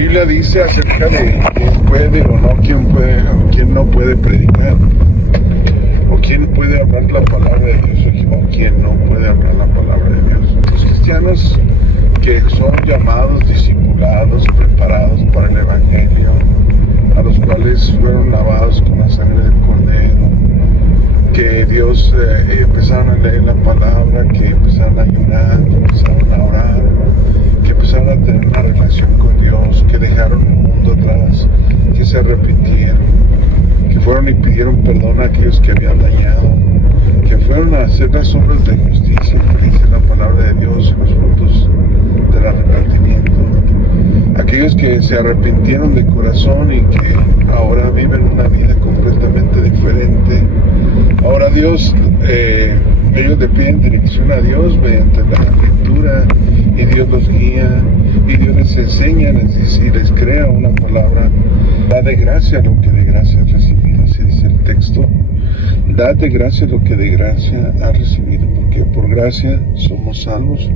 Biblia dice acerca de quién puede o no, quién no puede predicar, o quién puede hablar la palabra de Dios, o quién no puede hablar la palabra de Dios. Los cristianos que son llamados, discipulados, preparados para el Evangelio, a los cuales fueron lavados con la sangre del Cordero, que Dios empezaron a leer la palabra, que empezaron a ayunar, que empezaron a orar, que empezaron a tener una relación con Dios, que dejaron el mundo atrás, que se arrepintieron, que fueron y pidieron perdón a aquellos que habían dañado, que fueron a hacer las obras de justicia, que dice la palabra de Dios, los frutos del arrepentimiento. Aquellos que se arrepintieron de corazón y que ahora viven una vida completamente diferente. Ahora Dios, ellos le piden dirección a Dios mediante la escritura, y Dios los guía, y Dios les enseña, les dice y les crea una palabra. Da de gracia lo que de gracia has recibido, así dice el texto. Da de gracia lo que de gracia has recibido, porque por gracia somos salvos,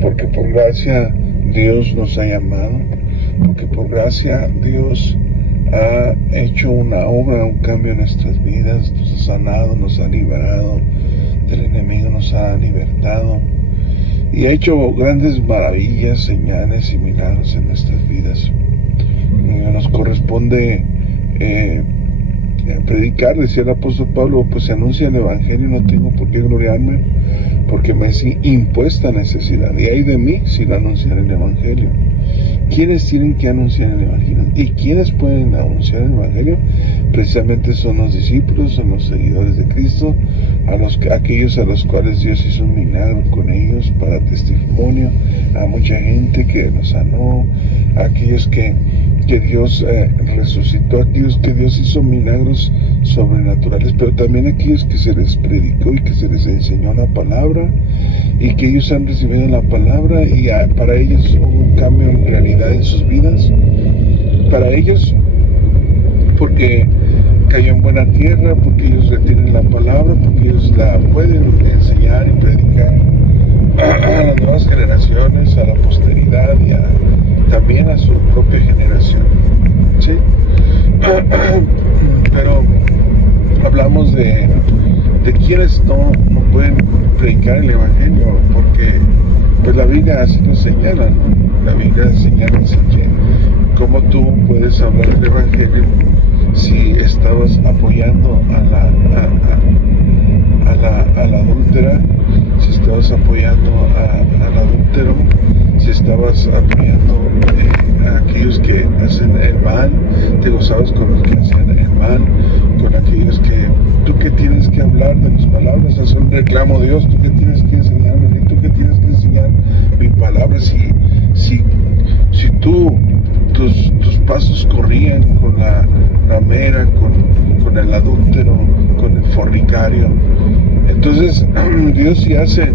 porque por gracia Dios nos ha llamado, porque por gracia Dios ha hecho una obra, un cambio en nuestras vidas, nos ha sanado, nos ha liberado del enemigo, nos ha libertado y ha hecho grandes maravillas, señales y milagros en nuestras vidas. Nos corresponde predicar, decía el apóstol Pablo, pues se anuncia el Evangelio, no tengo por qué gloriarme, porque me es impuesta necesidad, y hay de mí si no anunciar el Evangelio. ¿Quiénes tienen que anunciar el Evangelio? ¿Y quiénes pueden anunciar el Evangelio? Precisamente son los discípulos, son los seguidores de Cristo, aquellos a los cuales Dios hizo un milagro con ellos para testimonio, a mucha gente que los sanó, a aquellos que Dios resucitó, a aquellos que Dios hizo milagros sobrenaturales, pero también a aquellos que se les predicó y que se les enseñó la palabra, y que ellos han recibido la palabra, y para ellos hubo un cambio en realidad en sus vidas, para ellos, porque cayó en buena tierra, porque ellos retienen la palabra, porque ellos la pueden enseñar y predicar a las nuevas generaciones, a la posteridad y también a su propia generación, ¿sí? Pero hablamos de quienes no pueden predicar el Evangelio, porque pues la Biblia así nos señala, ¿no? La Biblia señala así que cómo tú puedes hablar del Evangelio si estabas apoyando a la adúltera, si estabas apoyando al adúltero, si estabas apoyando a aquellos que hacen el mal, te gozabas con los que hacen el mal, con aquellos que tú que tienes que hablar de mis palabras, hacer un reclamo a Dios, tú que tienes que enseñarme, tú que tienes que enseñar mi palabra, si tus pasos corrían con la ramera, con el adúltero, con el fornicario, entonces Dios sí hace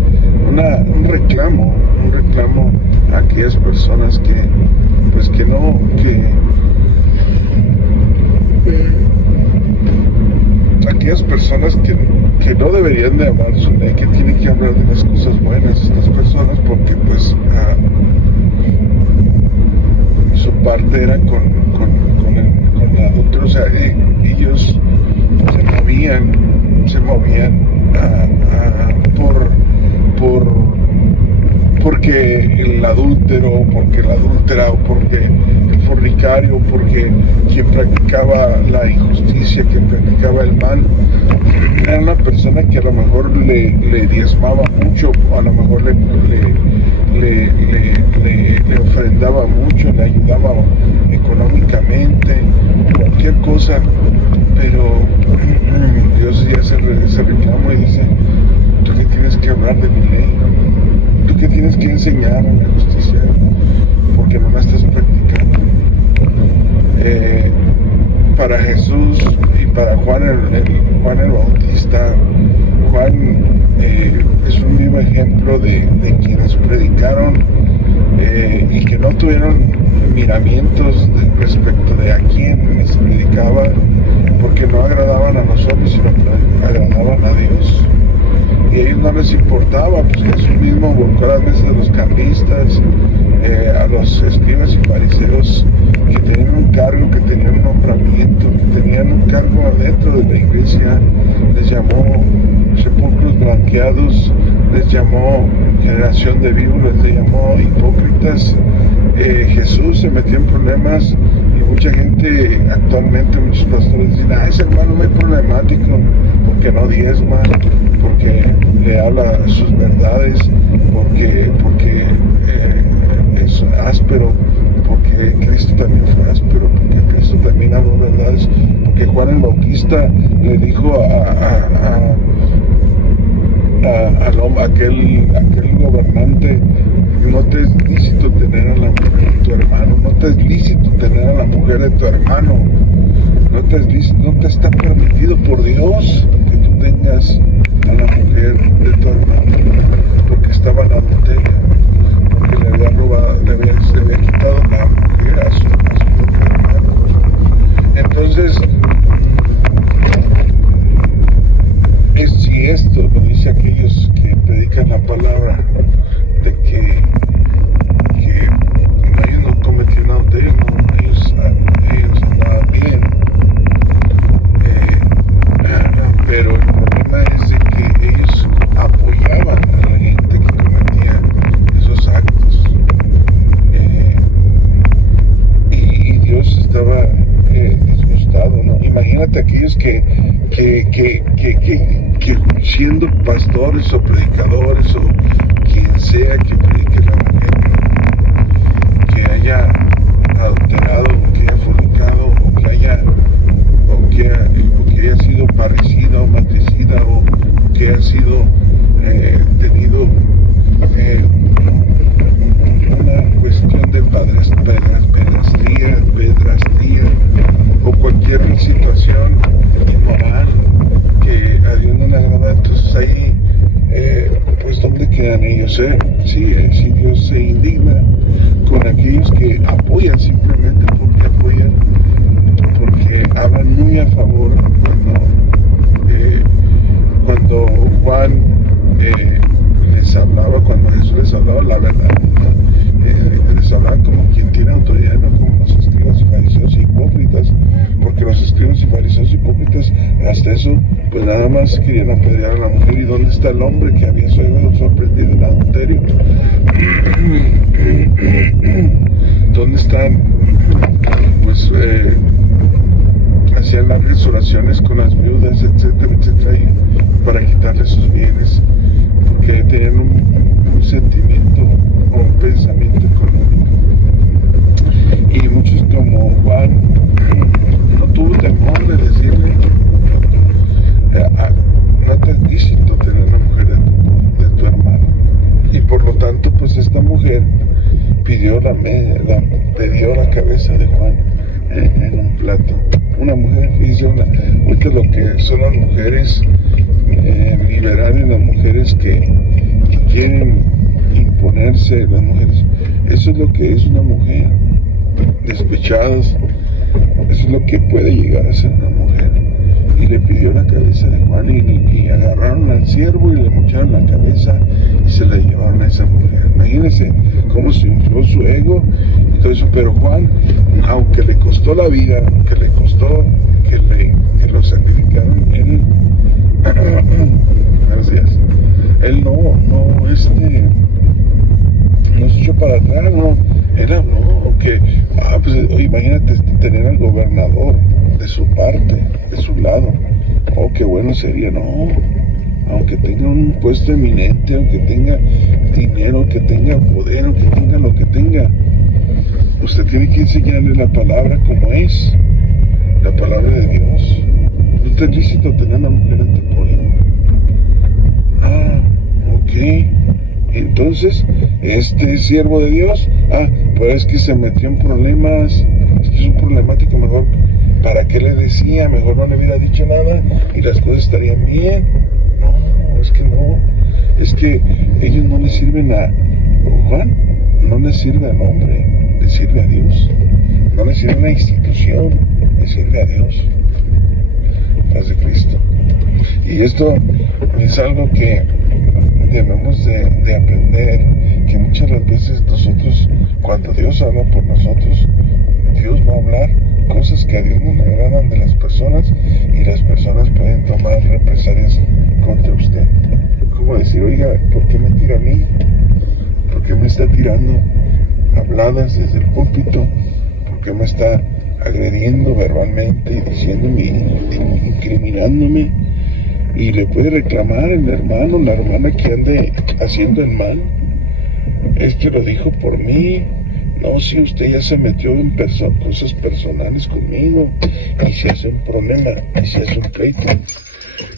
un reclamo a aquellas personas aquellas personas que no deberían de hablar su ley, que tienen que hablar de las cosas buenas, estas personas, porque pues su parte era con el adúltero, o sea, ellos se movían porque el adúltero, porque la adúltera, o porque el fornicario, porque quien practicaba la injusticia, quien practicaba el mal, era una persona que a lo mejor le diezmaba mucho, a lo mejor le ofrendaba mucho, le ayudaba económicamente, cualquier cosa, pero Dios ya se reclama y dice: tú que tienes que hablar de mi ley, tú que tienes que enseñar la justicia, porque no la estás practicando. Para Jesús y para Juan el Bautista, Juan es un vivo ejemplo de quienes predicaron y que no tuvieron miramientos respecto de a quién les predicaba, porque no agradaban a los hombres, sino que agradaban a Dios. y a ellos no les importaba, pues Jesús mismo volcó las mesas de los cambistas, a los escribas y fariseos que tenían un cargo, que tenían un nombramiento, que tenían un cargo adentro de la iglesia, les llamó sepulcros blanqueados, les llamó generación de víboras, les llamó hipócritas. Jesús se metió en problemas y mucha gente actualmente, muchos pastores dicen, ese hermano muy problemático, porque no diezma, porque le habla sus verdades, porque es áspero, porque Cristo también fue áspero, porque Cristo también habló verdades, porque Juan el Bautista le dijo a aquel gobernante, no te es lícito tener a la mujer de tu hermano, no te es lícito tener a la mujer de tu hermano, no te está permitido por Dios que tú tengas a la mujer de tu hermano, porque estaba en adulterio, porque le había robado, le había quitado la mujer a su propio hermano. Entonces, si esto lo dice aquellos que predican la palabra de que ellos no cometieron adulterio, ellos andaban bien, pero el problema es de que ellos apoyaban a la gente que cometía esos actos, y Dios estaba disgustado, ¿no? Imagínate aquellos que siendo pastores o predicadores o quien sea que predique la mujer, que haya adulterado, o que haya fornicado, o que haya sido parricida o matricida, o que haya sido tenido una cuestión de pedrastría o cualquier situación inmoral que a Dios no le agrada. Entonces ahí, pues ¿dónde quedan ellos? Sí, Dios se indigna con aquellos que apoyan simplemente porque apoyan, porque hablan muy a favor cuando Juan les hablaba, cuando Jesús les hablaba la verdad, les hablaba como quien tiene autoridad, no como los escribas y fariseos hipócritas, porque los escribas y fariseos hipócritas hasta eso pues nada más querían apedrear a la mujer. ¿Y dónde está el hombre que había sido sorprendido en adulterio? ¿Dónde están? Pues hacían largas oraciones con las viudas, etcétera, etcétera, para quitarle sus bienes, porque tenían un sentimiento o un pensamiento económico. Y muchos como Juan no tuvo temor de decirle, no te es lícito tener una mujer de tu hermano. Y por lo tanto, pues esta mujer pidió la cabeza de Juan en un plato. Una mujer, fíjese, ahorita lo que son las mujeres liberales, las mujeres que quieren imponerse, las mujeres, eso es lo que es una mujer, despechadas, eso es lo que puede llegar a ser una mujer. Y le pidió la cabeza de Juan y agarraron al siervo y le mocharon la cabeza y se la llevaron a esa mujer. Imagínense cómo se infló su ego y todo eso. Pero Juan, aunque le costó la vida, aunque le costó que lo sacrificaron, gracias, él no se echó para atrás, no. Él habló que, pues imagínate tener al gobernador de su parte, de su lado. Qué bueno sería, no. Aunque tenga un puesto eminente, aunque tenga dinero, que tenga poder, aunque tenga lo que tenga, usted tiene que enseñarle la palabra como es, la palabra de Dios. No te es lícito tener a una mujer ante prójimo. Ok. Entonces, este siervo de Dios, pues es que se metió en problemas, es que es un problemático, mejor, ¿para qué le decía? Mejor no le hubiera dicho nada y las cosas estarían bien. Es que ellos no le sirven Juan no le sirve al hombre, le sirve a Dios. No le sirve a una institución, le sirve a Dios. Paz de Cristo. Y esto es algo que debemos de aprender, que muchas las veces nosotros, cuando Dios habla por nosotros, Dios va a hablar cosas que a Dios no le agradan de las personas, y las personas pueden tomar represalias contra usted. Como decir, oiga, ¿por qué me tira a mí? ¿Por qué me está tirando habladas desde el púlpito? ¿Por qué me está agrediendo verbalmente y diciéndome, incriminándome? Y le puede reclamar el hermano, la hermana que ande haciendo el mal. Es que lo dijo por mí. No, si usted ya se metió en cosas personales conmigo, y se hace un problema, y se hace un pleito.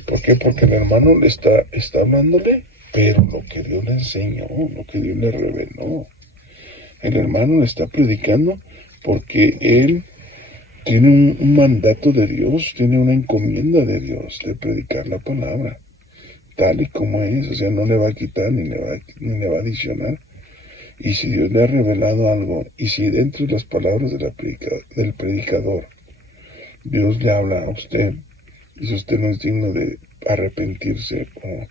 ¿Por qué? Porque el hermano le está amándole, pero lo que Dios le enseñó, lo que Dios le reveló. El hermano le está predicando porque él tiene un mandato de Dios, tiene una encomienda de Dios de predicar la palabra, tal y como es. O sea, no le va a quitar ni le va a adicionar. Y si Dios le ha revelado algo, y si dentro de las palabras del predicador Dios le habla a usted, y si usted no es digno de arrepentirse o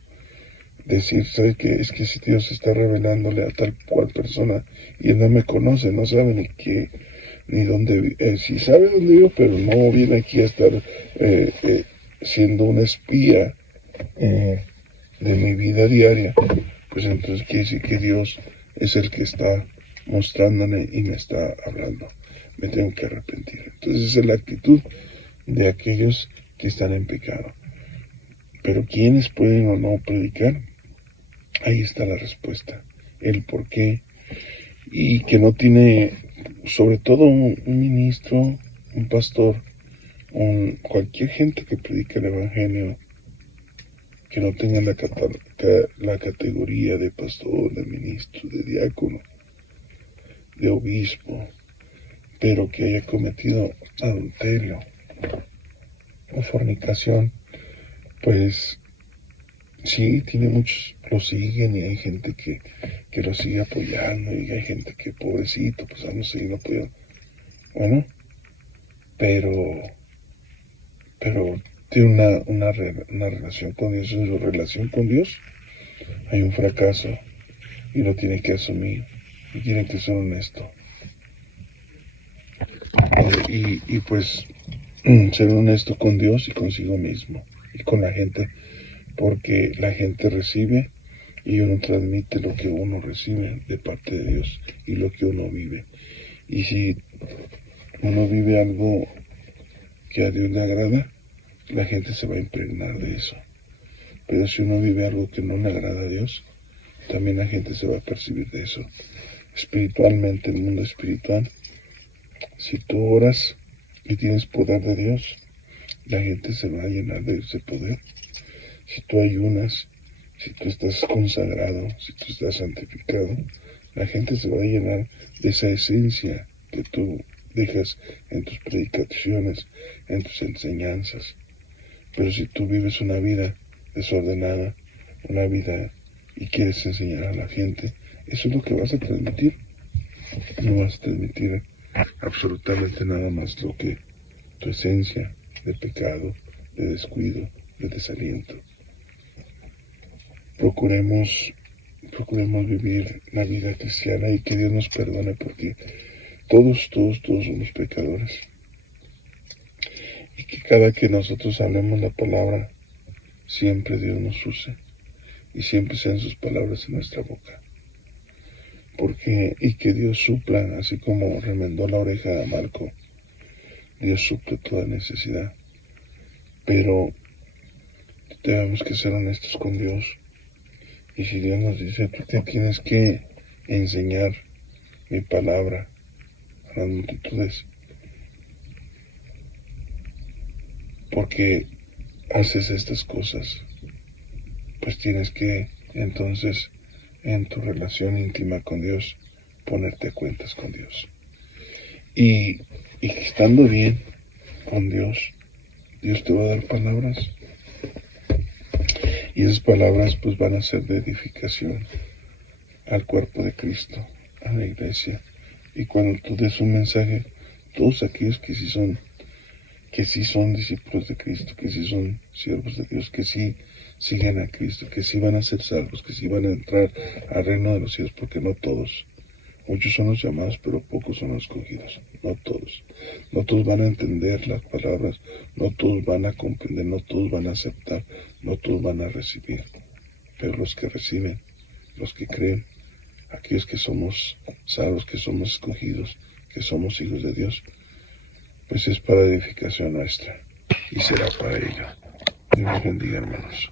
decir, ¿sabe qué? Es que si Dios está revelándole a tal cual persona y él no me conoce, no sabe ni qué, ni dónde, si sabe dónde vivo, pero no viene aquí a estar siendo un espía de mi vida diaria, pues entonces quiere decir que Dios es el que está mostrándome y me está hablando. Me tengo que arrepentir. Entonces esa es la actitud de aquellos que están en pecado. Pero ¿quiénes pueden o no predicar? Ahí está la respuesta, el por qué. Y que no tiene, sobre todo un ministro, un pastor, cualquier gente que predica el evangelio, que no tenga la categoría de pastor, de ministro, de diácono, de obispo, pero que haya cometido adulterio o fornicación, pues sí, tiene muchos, lo siguen, y hay gente que lo sigue apoyando, y hay gente que, pobrecito, pues no sé, no puedo. Bueno, pero tiene una relación con Dios. En su relación con Dios hay un fracaso, y lo tiene que asumir, y tiene que ser honesto. Y pues ser honesto con Dios y consigo mismo, y con la gente, porque la gente recibe y uno transmite lo que uno recibe de parte de Dios y lo que uno vive. Y si uno vive algo que a Dios le agrada, la gente se va a impregnar de eso. Pero si uno vive algo que no le agrada a Dios, también la gente se va a percibir de eso. Espiritualmente, en el mundo espiritual, si tú oras y tienes poder de Dios, la gente se va a llenar de ese poder. Si tú ayunas, si tú estás consagrado, si tú estás santificado, la gente se va a llenar de esa esencia que tú dejas en tus predicaciones, en tus enseñanzas. Pero si tú vives una vida desordenada, una vida y quieres enseñar a la gente, eso es lo que vas a transmitir. No vas a transmitir absolutamente nada más lo que tu esencia de pecado, de descuido, de desaliento. Procuremos vivir la vida cristiana, y que Dios nos perdone, porque todos somos pecadores. Y que cada que nosotros hablemos la palabra, siempre Dios nos use, y siempre sean sus palabras en nuestra boca. Y que Dios supla, así como remendó la oreja a Marco, Dios suple toda necesidad. Pero tenemos que ser honestos con Dios. Y si Dios nos dice, tú te tienes que enseñar mi palabra a las multitudes, porque haces estas cosas, pues tienes que entonces, en tu relación íntima con Dios, ponerte a cuentas con Dios. Y estando bien con Dios, Dios te va a dar palabras. Y esas palabras pues van a ser de edificación al cuerpo de Cristo, a la iglesia. Y cuando tú des un mensaje, todos aquellos que sí son que sí son discípulos de Cristo, que sí son siervos de Dios, que sí siguen a Cristo, que sí van a ser salvos, que sí van a entrar al reino de los cielos, porque no todos. Muchos son los llamados, pero pocos son los escogidos. No todos. No todos van a entender las palabras, no todos van a comprender, no todos van a aceptar, no todos van a recibir. Pero los que reciben, los que creen, aquellos que somos salvos, que somos escogidos, que somos hijos de Dios, pues es para edificación nuestra y será para ello. Dios bendiga, hermanos.